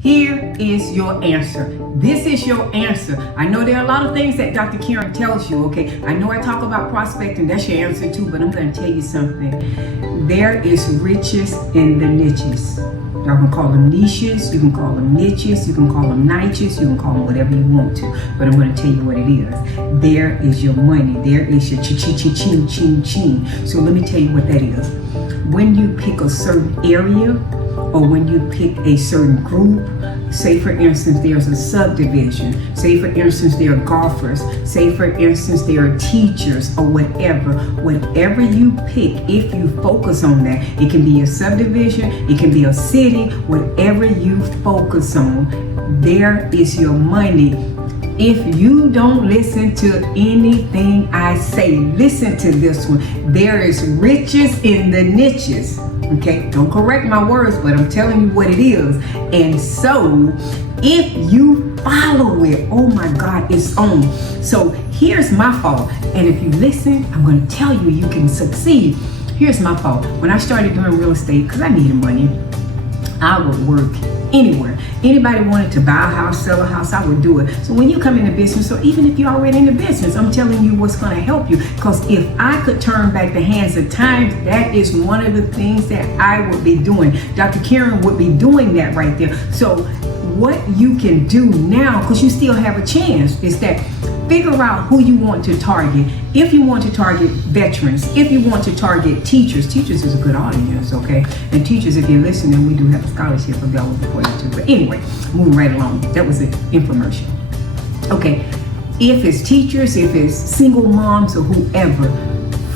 Here is your answer. This is your answer. I know there are a lot of things that Dr. Karen tells you, okay? I know I talk about prospecting, that's your answer too, but I'm going to tell you something. There is riches in the niches. Y'all can call them niches, you can call them niches, you can call them niches, you can call them whatever you want to, but I'm going to tell you what it is. There is your money. There is your ching. So let me tell you what that is. When you pick a certain area, or when you pick a certain group, say for instance there's a subdivision, say for instance there are golfers, say for instance there are teachers or whatever you pick, if you focus on that, it can be a subdivision, it can be a city, whatever you focus on, there is your money. If you don't listen to anything I say, listen to this one. There is riches in the niches. Okay, don't correct my words, but I'm telling you what it is. And so, if you follow it, oh my God, it's on. So here's my fault. And if you listen, I'm going to tell you, you can succeed. Here's my fault. When I started doing real estate, because I needed money, I would work anywhere. Anybody wanted to buy a house, sell a house, I would do it. So when you come into business, or even if you're already in the business, I'm telling you what's going to help you. Because if I could turn back the hands of time, that is one of the things that I would be doing. Dr. Karen would be doing that right there. So what you can do now, because you still have a chance, is that figure out who you want to target. If you want to target veterans, if you want to target teachers is a good audience, okay? And teachers, if you're listening, we do have a scholarship available for you too. But anyway, moving right along. That was an infomercial. Okay, if it's teachers, if it's single moms or whoever,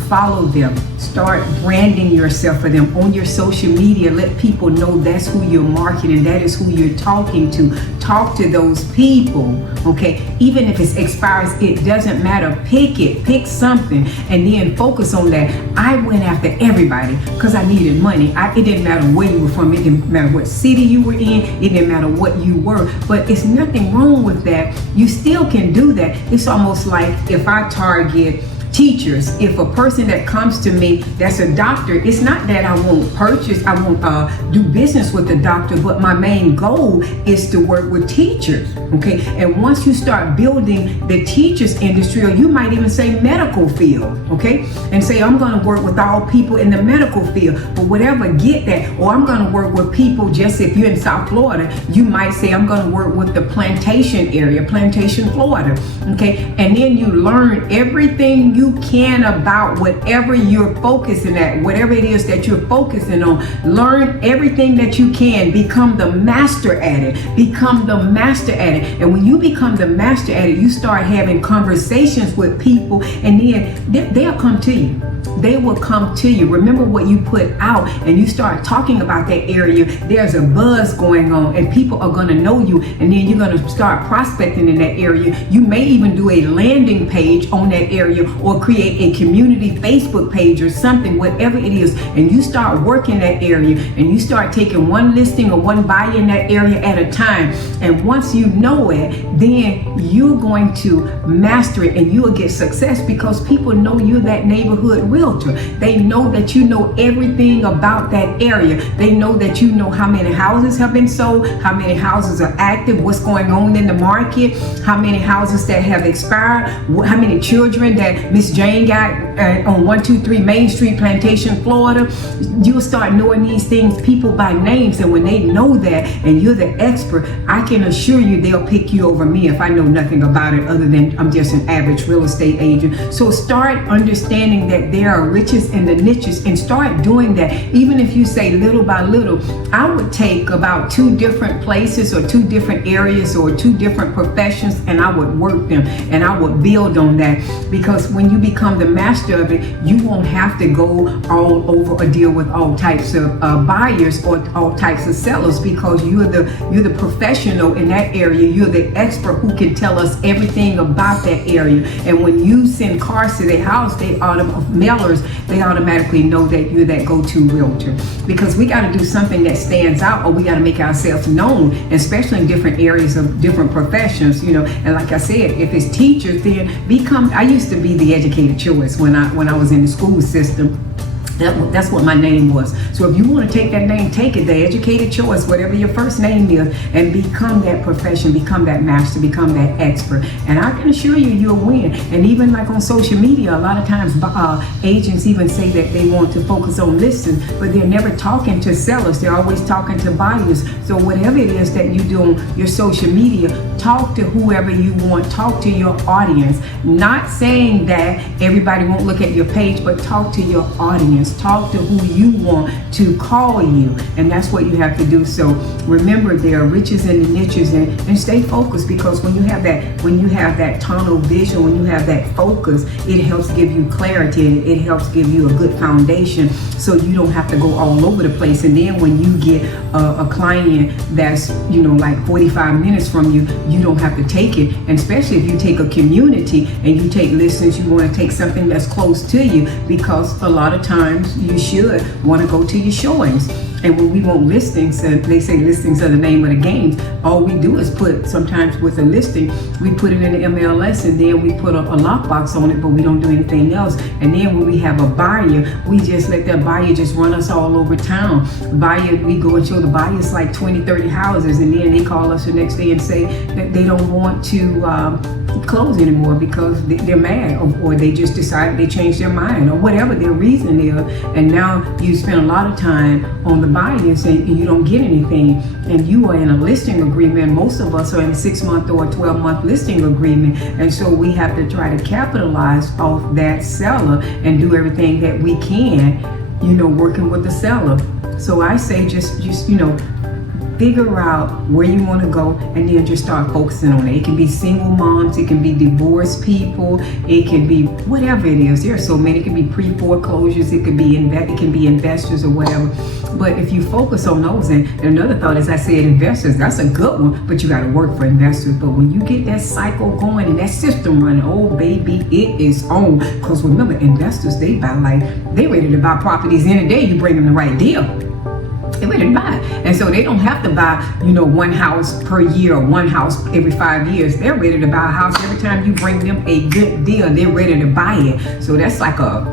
follow them. Start branding yourself for them on your social media. Let people know that's who you're marketing, that is who you're talking to. Talk to those people, okay? Even if it expires, it doesn't matter. Pick it, pick something, and then focus on that. I went after everybody because I needed money. It didn't matter where you were from. It didn't matter what city you were in. It didn't matter what you were. But it's nothing wrong with that. You still can do that. It's almost like if I target teachers, if a person that comes to me that's a doctor, it's not that I won't do business with the doctor, but my main goal is to work with teachers, okay? And once you start building the teachers industry, or you might even say medical field, okay? And say, I'm gonna work with all people in the medical field, but whatever, get that. Or I'm gonna work with people, just if you're in South Florida, you might say, I'm gonna work with the Plantation area, Plantation, Florida, okay? And then you learn everything you can about whatever you're focusing at, whatever it is that you're focusing on. Learn everything that you can. Become the master at it. Become the master at it. And when you become the master at it, you start having conversations with people, and then they'll come to you. They will come to you. Remember what you put out, and you start talking about that area. There's a buzz going on, and people are going to know you, and then you're going to start prospecting in that area. You may even do a landing page on that area, or create a community Facebook page or something, whatever it is, and you start working that area, and you start taking one listing or one buy in that area at a time. And once you know it, then you're going to master it, and you will get success because people know you're that neighborhood realtor. They know that you know everything about that area. They know that you know how many houses have been sold, how many houses are active, what's going on in the market, how many houses that have expired, how many children that Miss Jane got on 123 Main Street, Plantation, Florida. You'll start knowing these things, people by names, and when they know that and you're the expert, I can assure you they'll pick you over me if I know nothing about it other than I'm just an average real estate agent. So start understanding that there are riches in the niches, and start doing that. Even if you say little by little, I would take about 2 different places or 2 different areas or 2 different professions, and I would work them, and I would build on that. Because when you become the master of it, you won't have to go all over or deal with all types of buyers or all types of sellers, because you're the professional in that area. You're the expert who can tell us everything about that area. And when you send cars to their house, mailers, they automatically know that you're that go-to realtor. Because we got to do something that stands out, or we got to make ourselves known, especially in different areas of different professions, you know. And like I said, if it's teachers, then I used to be the educated choice when I was in the school system. That's what my name was. So if you want to take that name, take it, the educated choice, whatever your first name is, and become that profession, become that master, become that expert. And I can assure you, you'll win. And even like on social media, a lot of times agents even say that they want to focus on listings, but they're never talking to sellers. They're always talking to buyers. So whatever it is that you do on your social media, talk to whoever you want, talk to your audience. Not saying that everybody won't look at your page, but talk to your audience. Talk to who you want to call you, and that's what you have to do. So remember, there are riches in the niches, and stay focused, because when you have that tunnel vision, when you have that focus, it helps give you clarity, and it helps give you a good foundation, so you don't have to go all over the place. And then when you get a client that's like 45 minutes from you, you don't have to take it. And especially if you take a community and you take listings, you want to take something that's close to you, because a lot of times you should want to go to your showings. And when we want listings, they say listings are the name of the game. All we do is put, sometimes with a listing, we put it in the MLS, and then we put a lockbox on it, but we don't do anything else. And then when we have a buyer, we just let that buyer just run us all over town. Buyer, we go and show the buyers like 20, 30 houses, and then they call us the next day and say that they don't want to close anymore because they're mad, or they just decided they changed their mind, or whatever their reason is. And now you spend a lot of time on the buyers and you don't get anything, and you are in a listing agreement. Most of us are in a 6-month or a 12-month listing agreement, and so we have to try to capitalize off that seller and do everything that we can, working with the seller. So I say just figure out where you want to go, and then just start focusing on it. It can be single moms, it can be divorced people, it can be whatever it is. There are so many. It can be pre-foreclosures, it can be investors or whatever. But if you focus on those, and another thought, as I said, investors, that's a good one, but you got to work for investors. But when you get that cycle going and that system running, oh baby, it is on. Because remember, investors, they ready to buy properties any day you bring them the right deal. They're ready to buy. And so they don't have to buy, one house per year or one house every 5 years. They're ready to buy a house every time you bring them a good deal. They're ready to buy it. So that's like a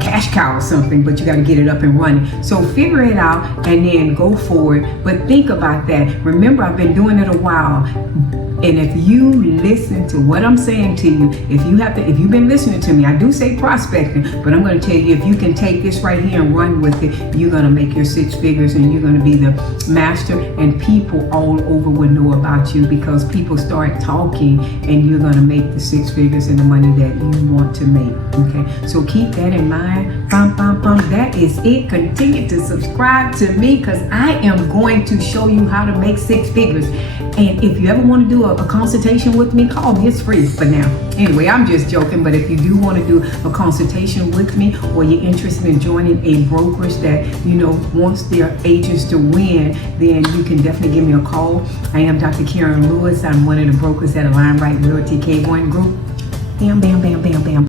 cash cow or something, but you got to get it up and running. So figure it out and then go for it. But think about that. Remember, I've been doing it a while. And if you listen to what I'm saying to you, if you've been listening to me, I do say prospecting, but I'm going to tell you, if you can take this right here and run with it, you're going to make your 6 figures, and you're going to be the master, and people all over will know about you, because people start talking, and you're going to make the 6 figures and the money that you want to make. Okay, so keep that in mind. That is it. Continue to subscribe to me, because I am going to show you how to make 6 figures. And if you ever want to do a consultation with me, call me. It's free for now. Anyway, I'm just joking, but if you do want to do a consultation with me, or you're interested in joining a brokerage that wants their agents to win, then you can definitely give me a call. I am Dr. Karen Lewis. I'm one of the brokers at Align Right Realty K1 Group. Bam, bam, bam, bam, bam.